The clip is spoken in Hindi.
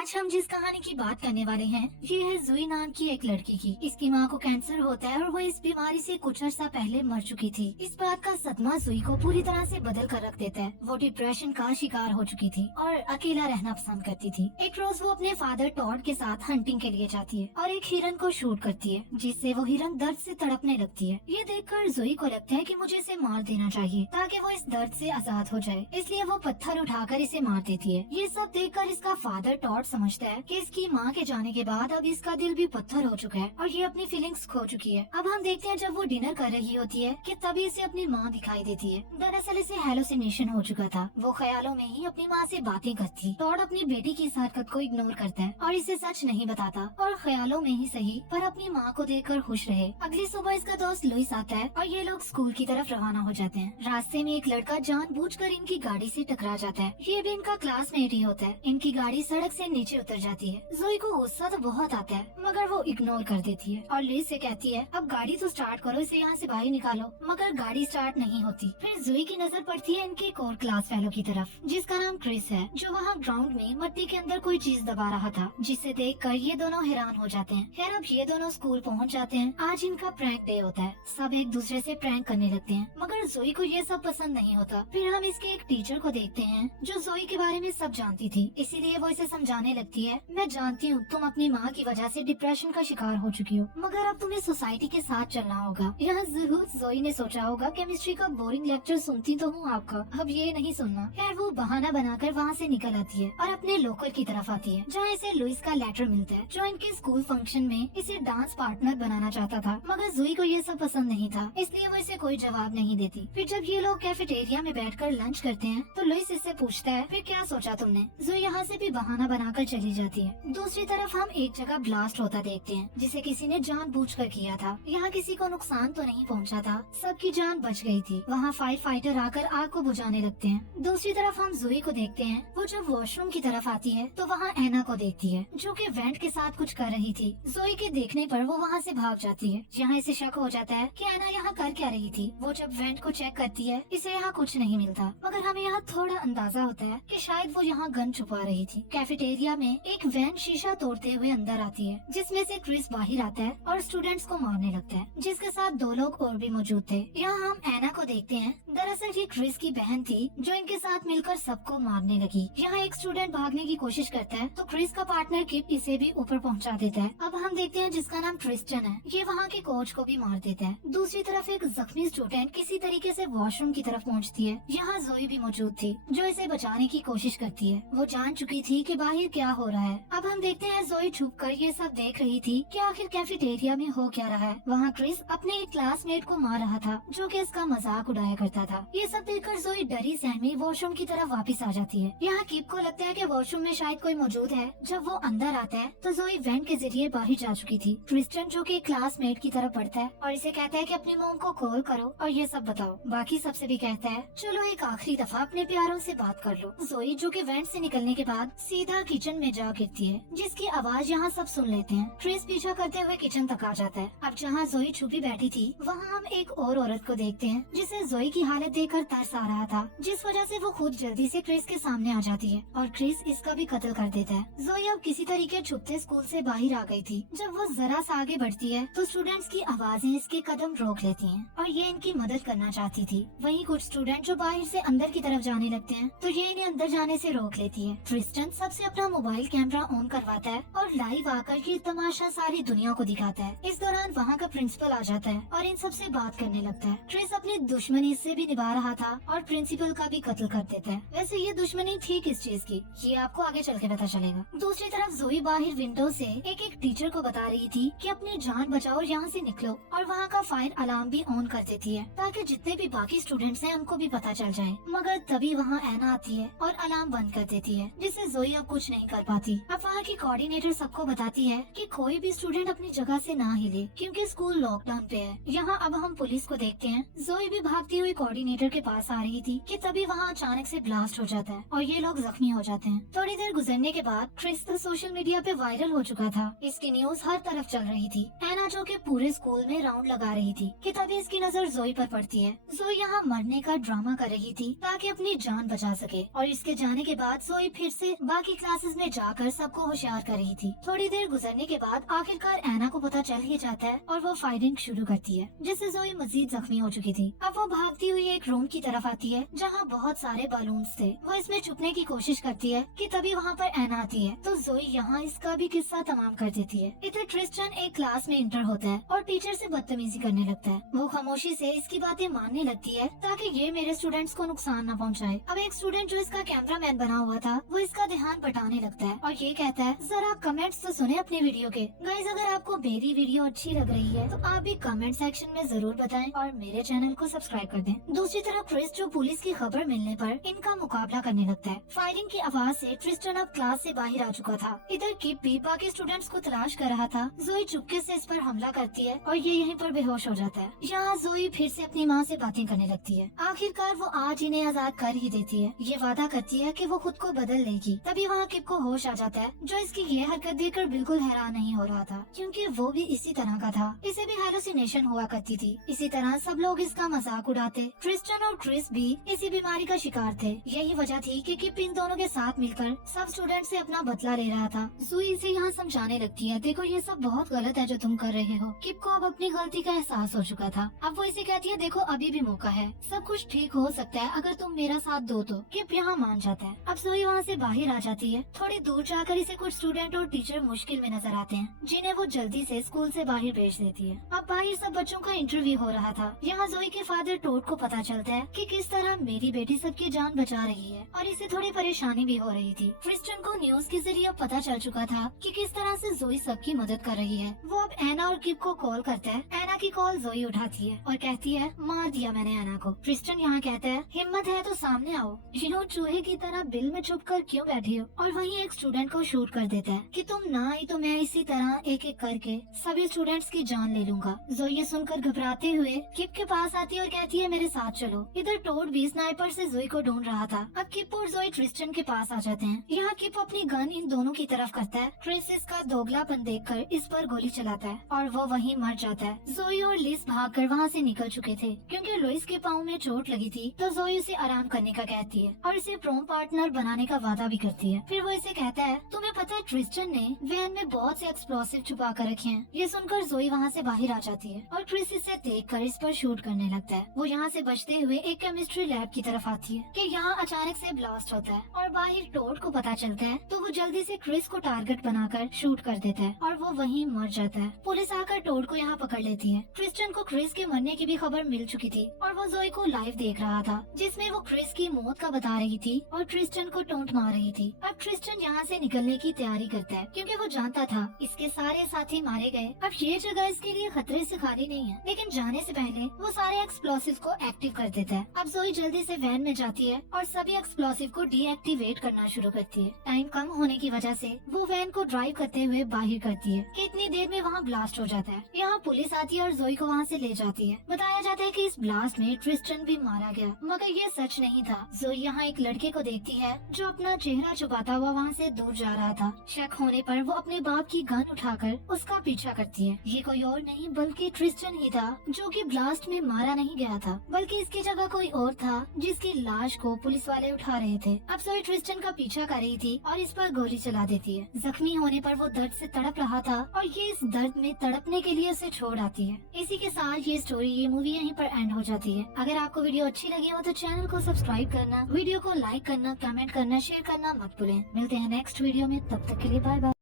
आज हम जिस कहानी की बात करने वाले हैं ये है जुई नाम की एक लड़की की। इसकी माँ को कैंसर होता है और वो इस बीमारी से कुछ अर्सा पहले मर चुकी थी। इस बात का सदमा जुई को पूरी तरह से बदल कर रख देता है। वो डिप्रेशन का शिकार हो चुकी थी और अकेला रहना पसंद करती थी। एक रोज वो अपने फादर टॉड के साथ हंटिंग के लिए जाती है और एक हिरन को शूट करती है, जिससे वो हिरन दर्द से तड़पने लगती है। ये देखकर जुई को लगता है कि मुझे इसे मार देना चाहिए ताकि वो इस दर्द से आजाद हो जाए, इसलिए वो पत्थर उठाकर इसे मार देती है। ये सब देखकर इसका फादर टॉड समझता है कि इसकी माँ के जाने के बाद अब इसका दिल भी पत्थर हो चुका है और ये अपनी फीलिंग्स खो चुकी है। अब हम देखते हैं जब वो डिनर कर रही होती है कि तभी इसे अपनी माँ दिखाई देती है। दरअसल इसे हेलुसिनेशन हो चुका था। वो ख्यालों में ही अपनी माँ से बातें करती। टॉड अपनी बेटी की इस हरकत को इग्नोर करता है और इसे सच नहीं बताता और ख्यालों में ही सही पर अपनी माँ को देखकर खुश रहे। अगली सुबह इसका दोस्त लुइस आता है और ये लोग स्कूल की तरफ रवाना हो जाते हैं। रास्ते में एक लड़का जानबूझकर इनकी गाड़ी से टकरा जाता है। ये भी इनका क्लासमेट ही होता है। इनकी गाड़ी सड़क से नीचे उतर जाती है। जोई को गुस्सा तो बहुत आता है मगर वो इग्नोर कर देती है और लुइस से कहती है अब गाड़ी तो स्टार्ट करो, इसे यहाँ से बाहर निकालो। मगर गाड़ी स्टार्ट नहीं होती। फिर जोई की नजर पड़ती है इनके एक और क्लास फेलो की तरफ जिसका नाम क्रिस है, जो वहाँ ग्राउंड में मिट्टी के अंदर कोई चीज दबा रहा था, जिसे देखकर ये दोनों हैरान हो जाते हैं। खैर अब ये दोनों स्कूल पहुँच जाते हैं। आज इनका प्रैंक डे होता है। सब एक दूसरे से प्रैंक करने लगते हैं मगर जोई को ये सब पसंद नहीं होता। फिर हम इसके एक टीचर को देखते हैं जो जोई के बारे में सब जानती थी, इसीलिए वो इसे समझाने लगती है मैं जानती हूँ तुम अपनी माँ की वजह से डिप्रेशन का शिकार हो चुकी हो, मगर अब तुम्हें सोसाइटी के साथ चलना होगा। यहाँ जरूर जोई ने सोचा होगा केमिस्ट्री का बोरिंग लेक्चर सुनती तो हूँ आपका, अब ये नहीं सुनना। खैर वो बहाना बनाकर वहाँ से निकल आती है और अपने लोकल की तरफ आती है जहाँ इसे लुइस का लेटर मिलता है जो इनके स्कूल फंक्शन में इसे डांस पार्टनर बनाना चाहता था। मगर जोई को ये सब पसंद नहीं था, इसलिए वो इसे कोई जवाब नहीं देती। फिर जब ये लोग कैफेटेरिया में बैठकर लंच करते हैं तो लुइस इससे पूछता है फिर क्या सोचा तुमने। जोई यहाँ से भी बहाना बनाकर चली जाती है। दूसरी तरफ हम एक जगह ब्लास्ट होता देखते हैं जिसे किसी ने जानबूझकर किया था। यहाँ किसी को नुकसान तो नहीं पहुँचा था, सबकी जान बच गई थी। वहाँ फायर फाइटर आकर आग को बुझाने लगते हैं। दूसरी तरफ हम जोई को देखते हैं। वो जब वॉशरूम की तरफ आती है तो वहाँ एना को देखती है जो कि वेंट के साथ कुछ कर रही थी। जोई के देखने पर वो वहाँ से भाग जाती है। यहाँ इसे शक हो जाता है कि एना यहाँ कर क्या रही थी। वो जब वेंट को चेक करती है इसे यहाँ कुछ नहीं मिलता, मगर हमें यहाँ थोड़ा अंदाजा होता है कि शायद वो यहाँ गन छुपा रही थी। कैफेटेरिया में एक वैन शीशा तोड़ते हुए अंदर आती है जिसमें से क्रिस बाहर आता है और स्टूडेंट्स को मारने लगता है, जिसके साथ दो लोग और भी मौजूद थे। यहाँ हम एना को देखते हैं। दरअसल ये क्रिस की बहन थी जो इनके साथ मिलकर सबको मारने लगी। यहाँ एक स्टूडेंट भागने की कोशिश करता है तो क्रिस का पार्टनर किप इसे भी ऊपर पहुँचा देता है। अब हम देखते हैं जिसका नाम ट्रिस्टन है, ये वहाँ के कोच को भी मार देता है। दूसरी तरफ एक जख्मी स्टूडेंट किसी तरीके से वॉशरूम की तरफ पहुँचती है। यहाँ जोई भी मौजूद थी जो इसे बचाने की कोशिश करती है। वो जान चुकी थी कि बाहर क्या हो रहा है। अब हम देखते हैं जोई छुपकर ये सब देख रही थी कि आखिर कैफेटेरिया में हो क्या रहा है। वहाँ क्रिस अपने एक क्लासमेट को मार रहा था जो कि इसका मजाक उड़ाया करता था। ये सब देखकर जोई डरी सहमी वॉशरूम की तरफ वापस आ जाती है। यहाँ किप को लगता है कि वॉशरूम में शायद कोई मौजूद है। जब वो अंदर आता है तो जोई वेंट के जरिए बाहर जा चुकी थी। क्रिस्टन जो कि क्लासमेट की तरफ पढ़ता है और इसे कहता है कि अपनी मॉम को कॉल करो और ये सब बताओ। बाकी सबसे भी कहता है चलो एक आखिरी दफा अपने प्यारों से बात कर लो। जोई जो कि वेंट से निकलने के बाद सीधा किचन में जा गिरती है, जिसकी आवाज यहाँ सब सुन लेते हैं। क्रिस पीछा करते हुए किचन तक आ जाता है। अब जहाँ जोई छुपी बैठी थी वहाँ हम एक और औरत को देखते हैं जिसे जोई की हालत देखकर तरस आ रहा था, जिस वजह से वो खुद जल्दी से क्रिस के सामने आ जाती है और क्रिस इसका भी कत्ल कर देता है। जोई अब किसी तरीके छुपते स्कूल से बाहर आ गई थी। जब वो जरा सा आगे बढ़ती है तो स्टूडेंट्स की आवाजें इसके कदम रोक लेती हैं और ये इनकी मदद करना चाहती थी। वहीं कुछ स्टूडेंट जो बाहर से अंदर की तरफ जाने लगते हैं तो ये इन्हें अंदर जाने से रोक लेती है। ट्रिस्टन सबसे अपना मोबाइल कैमरा ऑन करवाता है और लाइव आकर ये तमाशा सारी दुनिया को दिखाता है। इस दौरान वहाँ का प्रिंसिपल आ जाता है और इन सबसे बात करने लगता है। ट्रिस अपनी दुश्मनी से भी निभा रहा था और प्रिंसिपल का भी कत्ल कर देता है। वैसे ये दुश्मनी थी किस चीज की ये आपको आगे चल के पता चलेगा। दूसरी तरफ जोई बाहर विंडो से एक टीचर को बता रही थी कि अपनी जान बचाओ और यहाँ से निकलो, और वहाँ का फायर अलार्म भी ऑन कर देती है ताकि जितने भी बाकी स्टूडेंट्स हैं उनको भी पता चल जाए। मगर तभी वहाँ एना आती है और अलार्म बंद कर देती है, जिससे जोई अब कुछ नहीं कर पाती। अब वहाँ की कोऑर्डिनेटर सबको बताती है कि कोई भी स्टूडेंट अपनी जगह से ना हिले क्योंकि स्कूल लॉकडाउन पे है। यहाँ अब हम पुलिस को देखते हैं। जोई भी भागती हुई कोऑर्डिनेटर के पास आ रही थी कि तभी वहाँ अचानक से ब्लास्ट हो जाता है और ये लोग जख्मी हो जाते हैं। थोड़ी देर गुजरने के बाद क्रिस तो सोशल मीडिया पे वायरल हो चुका था। इसकी न्यूज हर तरफ चल रही थी। एना जो कि पूरे स्कूल में राउंड लगा रही थी कि तभी इसकी नजर जोई पर पड़ती है। जोई यहाँ मरने का ड्रामा कर रही थी ताकि अपनी जान बचा सके और इसके जाने के बाद जोई फिर से बाकी क्लासेस क्लासेस में जाकर सबको होशियार कर रही थी। थोड़ी देर गुजरने के बाद आखिरकार एना को पता चल ही जाता है और वो फायरिंग शुरू करती है, जिससे जोई मजीद जख्मी हो चुकी थी। अब वो भागती हुई एक रूम की तरफ आती है जहाँ बहुत सारे बलून्स थे। वो इसमें छुपने की कोशिश करती है कि तभी वहाँ पर एना आती है तो जोई यहाँ इसका भी किस्सा तमाम कर देती है। इधर ट्रिस्टन एक क्लास में इंटर होता है और टीचर से बदतमीजी करने लगता है। वो खामोशी से इसकी बातें मानने लगती है ताकि ये मेरे स्टूडेंट्स को नुकसान न पहुँचाए। अब एक स्टूडेंट जो इसका कैमरामैन बना हुआ था वो इसका ध्यान बटाने लगता है और ये कहता है जरा कमेंट्स तो सुने अपने वीडियो के। गाइस, अगर आपको मेरी वीडियो अच्छी लग रही है तो आप भी कमेंट सेक्शन में जरूर बताएं और मेरे चैनल को सब्सक्राइब कर दें। दूसरी तरफ क्रिस जो पुलिस की खबर मिलने पर इनका मुकाबला करने लगता है। फायरिंग की आवाज से ट्रिस्टन अब क्लास से बाहर आ चुका था। इधर किप भी बाकी स्टूडेंट्स को तलाश कर रहा था। जोई चुपके से इस पर हमला करती है और ये यहीं पर बेहोश हो जाता है। यहाँ जोई फिर से अपनी माँ से बातें करने लगती है। आखिरकार वो आज इन्हें आजाद कर ही देती है। ये वादा करती है कि वो खुद को बदल लेगी। तभी वहाँ किप को होश आ जाता है, जो इसकी ये हरकत देखकर बिल्कुल हैरान नहीं हो रहा था, क्योंकि वो भी इसी तरह का था। इसे भी हेलुसिनेशन हुआ करती थी। इसी तरह सब लोग इसका मजाक उड़ाते। ट्रिस्टन और क्रिस भी इसी बीमारी का शिकार थे। यही वजह थी कि किप इन दोनों के साथ मिलकर सब स्टूडेंट से अपना बदला ले रहा था। जोई इसे यहाँ समझाने लगती है, देखो ये सब बहुत गलत है जो तुम कर रहे हो। किप को अब अपनी गलती का एहसास हो चुका था। अब वो इसे कहती है, देखो अभी भी मौका है, सब कुछ ठीक हो सकता है अगर तुम मेरा साथ दो तो। किप यहाँ मान जाता है। अब जोई वहाँ से बाहर आ जाती है। थोड़ी दूर जाकर इसे कुछ स्टूडेंट और टीचर मुश्किल में नजर आते हैं, जिन्हें वो जल्दी से स्कूल से बाहर भेज देती है। अब बाहर सब बच्चों का इंटरव्यू हो रहा था। यहाँ जोई के फादर टोड को पता चलता है कि किस तरह मेरी बेटी सबकी जान बचा रही है और इसे थोड़ी परेशानी भी हो रही थी। ट्रिस्टन को न्यूज के जरिए अब पता चल चुका था कि किस तरह से जोई सबकी मदद कर रही है। वो अब एना और किप को कॉल करता है। एना की कॉल जोई उठाती है और कहती है, मार दिया मैंने एना को। ट्रिस्टन यहाँ कहता है, हिम्मत है तो सामने आओ, यूं चूहे की तरह बिल में छुप कर क्यों बैठे हो। और वहीं एक स्टूडेंट को शूट कर देता है कि तुम ना आई तो मैं इसी तरह एक एक करके सभी स्टूडेंट्स की जान ले लूंगा। जोई ये सुनकर घबराते हुए किप के पास आती है और कहती है, मेरे साथ चलो। इधर टोड भी स्नाइपर से जोई को ढूंढ रहा था। अब किप और जोई ट्रिस्टन के पास आ जाते हैं। यहाँ किप अपनी गन इन दोनों की तरफ करता है। क्रिस इसका दोगलापन देखकर इस पर गोली चलाता है और वो वहीं मर जाता है। जोई और लिस भागकर वहाँ से निकल चुके थे, क्योंकि लुइस के पाँव में चोट लगी थी। तो जोई उसे आराम करने का कहती है और इसे प्रोम पार्टनर बनाने का वादा भी करती है। फिर वो इसे कहता है, तुम्हें पता है ट्रिस्टन ने वैन में बहुत से एक्सप्लोसिव छुपा कर रखे हैं। ये सुनकर जोई वहाँ से बाहर आ जाती है और क्रिस इसे देखकर इस पर शूट करने लगता है। वो यहाँ से बचते हुए एक केमिस्ट्री लैब की तरफ आती है कि यहाँ अचानक से ब्लास्ट होता है और बाहर टोड को पता चलता है तो वो जल्दी से क्रिस को टारगेट बनाकर शूट कर देता है और वो वहीं मर जाता है। पुलिस आकर टोड को यहाँ पकड़ लेती है। ट्रिस्टन को क्रिस के मरने की भी खबर मिल चुकी थी और वो जोई को लाइव देख रहा था, जिसमें वो क्रिस की मौत का बता रही थी और ट्रिस्टन को टोंट मार रही थी। अब ट्रिस्टन यहाँ से निकलने की तैयारी करता है, क्योंकि वो जानता था इसके सारे साथी मारे गए। अब ये जगह इसके लिए खतरे से खाली नहीं है, लेकिन जाने से पहले वो सारे एक्सप्लोसिव को एक्टिव कर देता है। अब जोई जल्दी से वैन में जाती है और सभी एक्सप्लोसिव को डीएक्टिवेट करना शुरू करती है। टाइम कम होने की वजह से वो वैन को ड्राइव करते हुए बाहर करती है कि इतनी देर में वहाँ ब्लास्ट हो जाता है। यहाँ पुलिस आती है और जोई को वहाँ से ले जाती है। बताया जाता है कि इस ब्लास्ट में ट्रिस्टन भी मारा गया, मगर ये सच नहीं था। जोई यहाँ एक लड़के को देखती है जो अपना चेहरा छुपाता हुआ वहाँ से दूर जा रहा था। शक होने पर वो अपने बाप की गन उठाकर उसका पीछा करती है। ये कोई और नहीं बल्कि ट्रिस्टन ही था, जो कि ब्लास्ट में मारा नहीं गया था, बल्कि इसकी जगह कोई और था जिसकी लाश को पुलिस वाले उठा रहे थे। अब जोई ट्रिस्टन का पीछा कर रही थी और इस पर गोली चला देती है। जख्मी होने पर वो दर्द से तड़प रहा था और ये इस दर्द में तड़पने के लिए उसे छोड़ आती है। इसी के साथ ये मूवी यहीं पर एंड हो जाती है। अगर आपको वीडियो अच्छी लगी हो तो चैनल को सब्सक्राइब करना, वीडियो को लाइक करना, कमेंट करना, शेयर करना मत भूलें। मिलते हैं नेक्स्ट वीडियो में, तब तक के लिए बाय बाय।